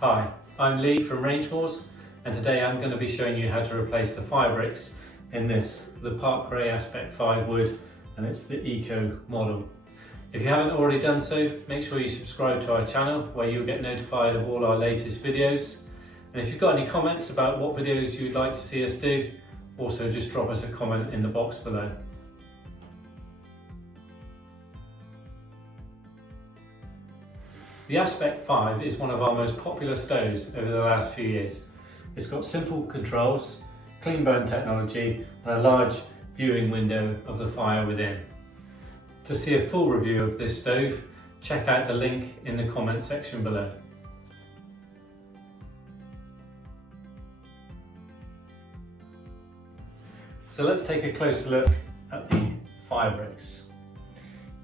Hi, I'm Lee from Rangemores, and today I'm going to be showing you how to replace the Firebricks in the Parkray Aspect 5 wood, and it's the Eco model. If you haven't already done so, make sure you subscribe to our channel where you'll get notified of all our latest videos. And if you've got any comments about what videos you'd like to see us do, also just drop us a comment in the box below. The Aspect 5 is one of our most popular stoves over the last few years. It's got simple controls, clean burn technology and a large viewing window of the fire within. To see a full review of this stove, check out the link in the comment section below. So let's take a closer look at the Firebricks.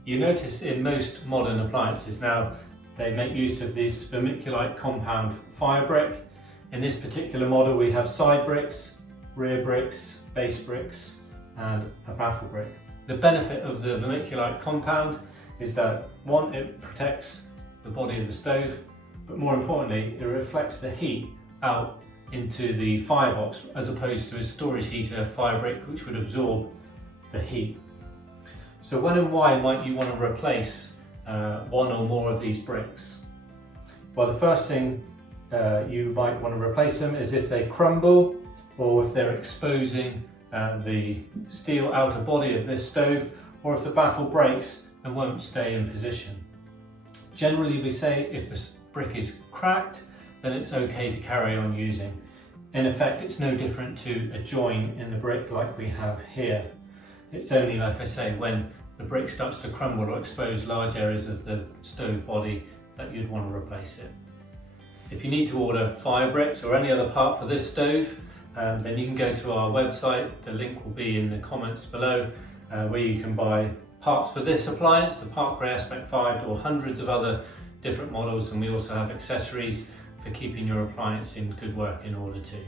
You notice in most modern appliances now they make use of this vermiculite compound Firebrick. In this particular model we have side bricks, rear bricks, base bricks and a baffle brick. The benefit of the vermiculite compound is that one, it protects the body of the stove, but more importantly it reflects the heat out into the firebox as opposed to a storage heater Firebrick which would absorb the heat. So when and why might you want to replace one or more of these bricks? Well, the first thing you might want to replace them is if they crumble or if they're exposing the steel outer body of this stove, or if the baffle breaks and won't stay in position. Generally we say if the brick is cracked, then it's okay to carry on using. In effect, it's no different to a join in the brick like we have here. It's only, like I say, when the brick starts to crumble or expose large areas of the stove body that you'd want to replace it. If you need to order Firebricks or any other part for this stove, then you can go to our website. The link will be in the comments below, where you can buy parts for this appliance, the Parkray Aspect 5, or hundreds of other different models, and we also have accessories for keeping your appliance in good working order too.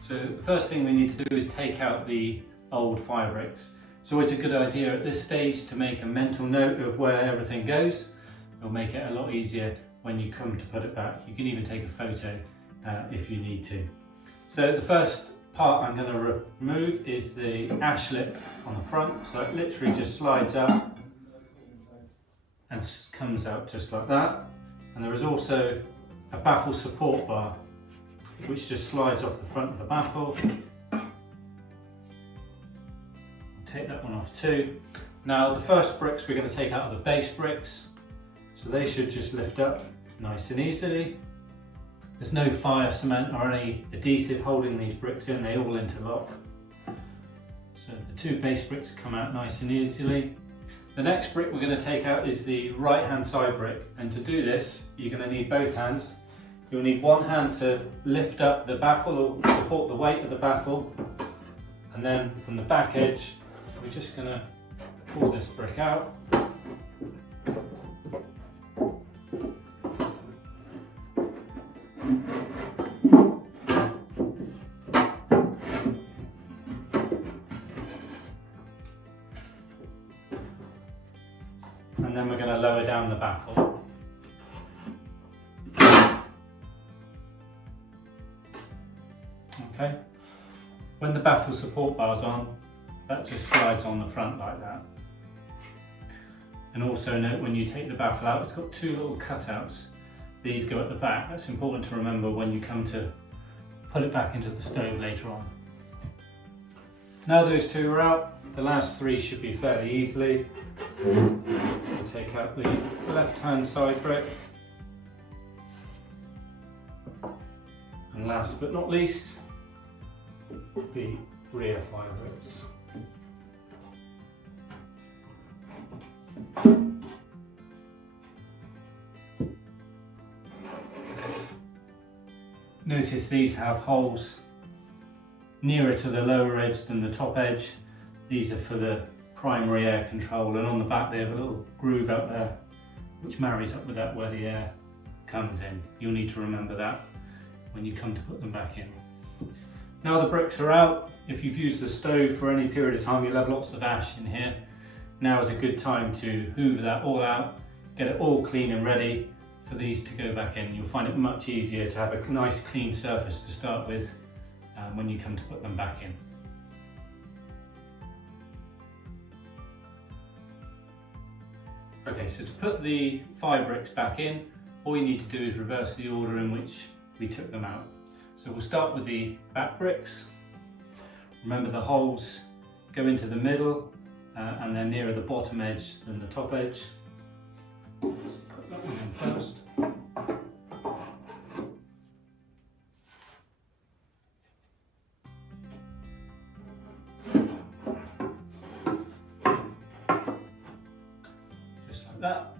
So the first thing we need to do is take out the old Firebricks. It's always a good idea at this stage to make a mental note of where everything goes. It'll make it a lot easier when you come to put it back. You can even take a photo if you need to. So the first part I'm going to remove is the ash lip on the front. So it literally just slides out and comes out just like that. And there is also a baffle support bar which just slides off the front of the baffle. I'll take that one off too. Now the first bricks we're going to take out are the base bricks, so they should just lift up nice and easily. There's no fire cement or any adhesive holding these bricks in, they all interlock. So the two base bricks come out nice and easily. The next brick we're going to take out is the right hand side brick, and to do this you're going to need both hands. You'll need one hand to lift up the baffle or support the weight of the baffle, and then from the back edge we're just going to pull this brick out. And then we're going to lower down the baffle. Okay. When the baffle support bar's on, that just slides on the front like that. And also note when you take the baffle out, it's got two little cutouts. These go at the back. That's important to remember when you come to put it back into the stove later on. Now those two are out, the last three should be fairly easily. We'll take out the left hand side brick. And last but not least, the rear Firebricks. Notice these have holes nearer to the lower edge than the top edge. These are for the primary air control, and on the back they have a little groove out there which marries up with that where the air comes in. You'll need to remember that when you come to put them back in. Now the bricks are out. If you've used the stove for any period of time, you'll have lots of ash in here. now is a good time to hoover that all out, get it all clean and ready for these to go back in. You'll find it much easier to have a nice clean surface to start with when you come to put them back in. Okay, so to put the Firebricks back in, all you need to do is reverse the order in which we took them out. So we'll start with the back bricks. Remember, the holes go into the middle and they're nearer the bottom edge than the top edge. Just put that one in first. Just like that.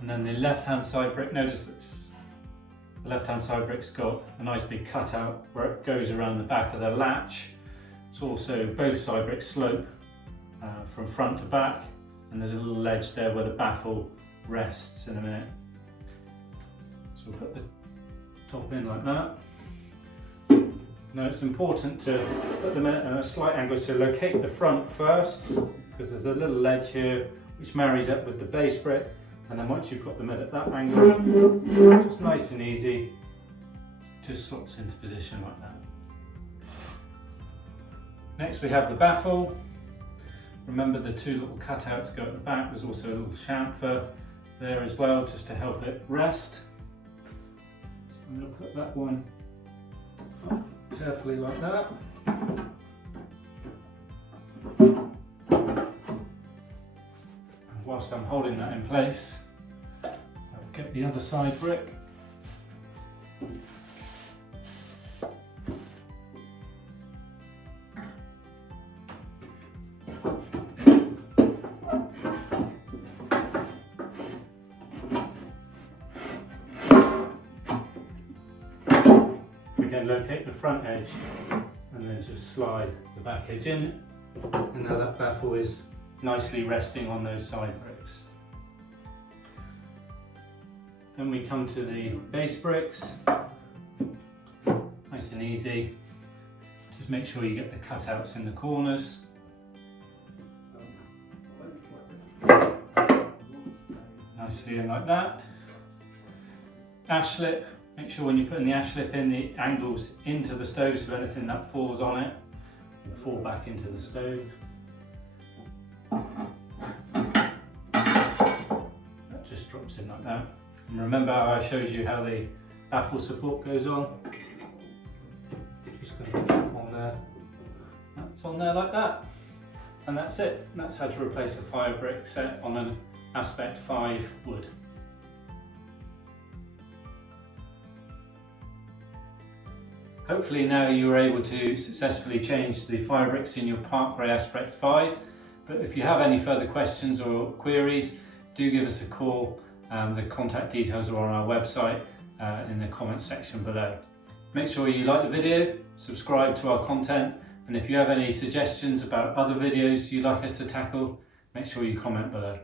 And then the left-hand side brick, notice that the left-hand side brick's got a nice big cutout where it goes around the back of the latch. It's also, both side bricks slope from front to back, and there's a little ledge there where the baffle rests in a minute. So we'll put the top in like that. Now it's important to put them in at a slight angle, so locate the front first, because there's a little ledge here which marries up with the base brick, and then once you've got them in at that angle, just nice and easy, just slots into position like that. Next we have the baffle. Remember, the two little cutouts go at the back. There's also a little chamfer there as well, just to help it rest. So I'm going to put that one up carefully like that. And whilst I'm holding that in place, I'll get the other side brick. Again, locate the front edge and then just slide the back edge in, and now that baffle is nicely resting on those side bricks. Then we come to the base bricks. Nice and easy. Just make sure you get the cutouts in the corners. Nicely in like that. Ash slip. Make sure when you're putting the ash slip in, the angles into the stove, so anything that falls on it will fall back into the stove. That just drops in like that. And remember how I showed you how the baffle support goes on? Just going to put that on there. That's on there like that. And that's it. That's how to replace a Firebrick set on an Aspect 5 wood. Hopefully now you're able to successfully change the Firebricks in your Parkray Aspect 5. But if you have any further questions or queries, do give us a call. The contact details are on our website in the comment section below. Make sure you like the video, subscribe to our content, and if you have any suggestions about other videos you'd like us to tackle, make sure you comment below.